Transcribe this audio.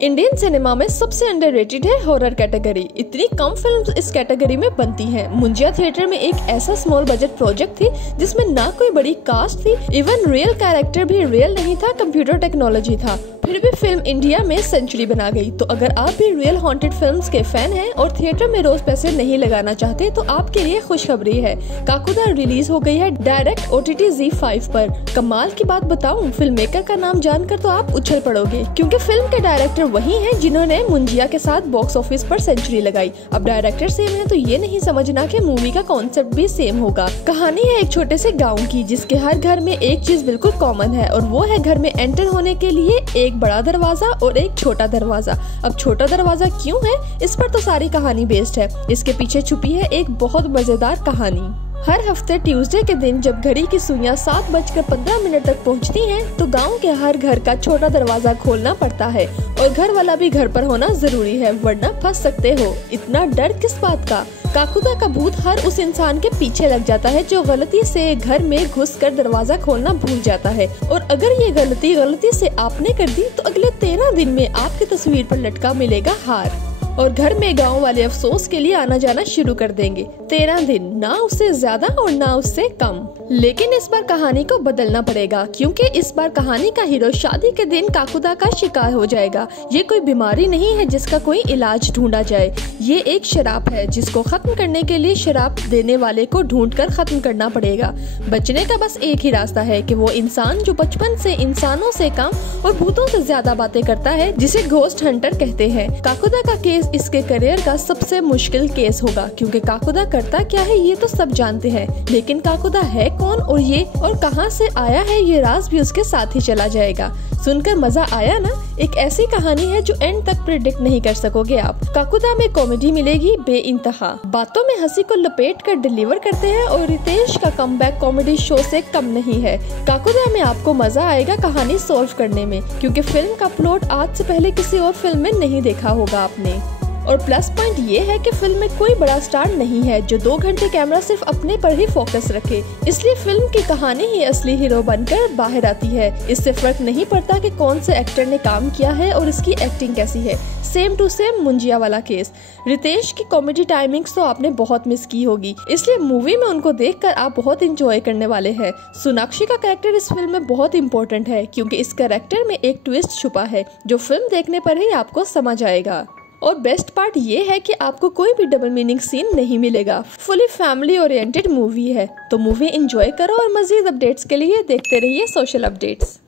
Indian cinema में सबसे underrated है हॉरर कैटेगरी। इतनी कम फिल्म्स इस कैटेगरी में बनती हैं। मुंजिया थिएटर में एक ऐसा स्मॉल बजट प्रोजेक्ट थी जिसमें ना कोई बड़ी कास्ट थी, इवन रियल कैरेक्टर भी रियल नहीं था, कंप्यूटर टेक्नोलॉजी था, फिर भी फिल्म इंडिया में सेंचुरी बना गई। तो अगर आप भी रियल हॉन्टेड फिल्म्स के फैन हैं और थिएटर में रोज पैसे नहीं लगाना चाहते तो आपके लिए खुशखबरी है। काकुदा रिलीज हो गई है डायरेक्ट OTT ZEE5 पर। कमाल की बात बताऊं, फिल्म मेकर का नाम जानकर तो आप उछल पड़ोगे, क्योंकि फिल्म के डायरेक्टर वही हैं जिन्होंने मुंजिया के साथ बॉक्स ऑफिस पर सेंचुरी लगाई। अब डायरेक्टर सेम है तो ये नहीं समझना कि मूवी का कॉन्सेप्ट भी सेम होगा। कहानी है एक छोटे से गाँव की, जिसके हर घर में एक चीज बिल्कुल कॉमन है और वो है घर में एंटर होने के लिए एक बड़ा दरवाजा और एक छोटा दरवाजा। अब छोटा दरवाजा क्यों है, इस पर तो सारी कहानी बेस्ड है। इसके पीछे छुपी है एक बहुत मजेदार कहानी। हर हफ्ते ट्यूसडे के दिन जब घड़ी की सुइयां 7:15 तक पहुंचती हैं, तो गांव के हर घर का छोटा दरवाजा खोलना पड़ता है और घर वाला भी घर पर होना जरूरी है, वरना फंस सकते हो। इतना डर किस बात का? काकुदा का भूत हर उस इंसान के पीछे लग जाता है जो गलती से घर में घुसकर दरवाजा खोलना भूल जाता है, और अगर ये गलती से आपने कर दी तो अगले 13 दिन में आपकी तस्वीर पर लटका मिलेगा हार, और घर में गांव वाले अफसोस के लिए आना जाना शुरू कर देंगे। 13 दिन, ना उससे ज्यादा और ना उससे कम। लेकिन इस बार कहानी को बदलना पड़ेगा, क्योंकि इस बार कहानी का हीरो शादी के दिन काकुदा का शिकार हो जाएगा। ये कोई बीमारी नहीं है जिसका कोई इलाज ढूंढा जाए, ये एक शराब है जिसको खत्म करने के लिए शराब देने वाले को ढूंढकर खत्म करना पड़ेगा। बचने का बस एक ही रास्ता है कि वो इंसान जो बचपन से इंसानों से कम और भूतों से ज्यादा बातें करता है, जिसे घोस्ट हंटर कहते हैं। काकुदा का केस इसके करियर का सबसे मुश्किल केस होगा, क्योंकि काकुदा करता क्या है ये तो सब जानते हैं, लेकिन काकुदा है कौन और कहां से आया है ये राज भी उसके साथ ही चला जाएगा। सुनकर मजा आया ना? एक ऐसी कहानी है जो एंड तक प्रिडिक्ट नहीं कर सकोगे आप। काकुदा में कॉमेडी मिलेगी बेइंतहा, बातों में हंसी को लपेट कर डिलीवर करते हैं, और रितेश का कमबैक कॉमेडी शो से कम नहीं है। काकुदा में आपको मजा आएगा कहानी सॉल्व करने में, क्योंकि फिल्म का प्लॉट आज से पहले किसी और फिल्म में नहीं देखा होगा आपने। और प्लस पॉइंट ये है कि फिल्म में कोई बड़ा स्टार नहीं है जो 2 घंटे कैमरा सिर्फ अपने पर ही फोकस रखे, इसलिए फिल्म की कहानी ही असली हीरो बनकर बाहर आती है। इससे फर्क नहीं पड़ता कि कौन से एक्टर ने काम किया है और इसकी एक्टिंग कैसी है। सेम टू सेम मुंजिया वाला केस। रितेश की कॉमेडी टाइमिंग्स तो आपने बहुत मिस की होगी, इसलिए मूवी में उनको देखकर आप बहुत इंजॉय करने वाले हैं। सोनाक्षी का कैरेक्टर इस फिल्म में बहुत इंपॉर्टेंट है, क्योंकि इस कैरेक्टर में एक ट्विस्ट छुपा है जो फिल्म देखने पर ही आपको समझ आएगा। और बेस्ट पार्ट ये है कि आपको कोई भी डबल मीनिंग सीन नहीं मिलेगा। फुली फैमिली ओरिएंटेड मूवी है, तो मूवी एंजॉय करो और मजीद अपडेट्स के लिए देखते रहिए सोशल अपडेट्स।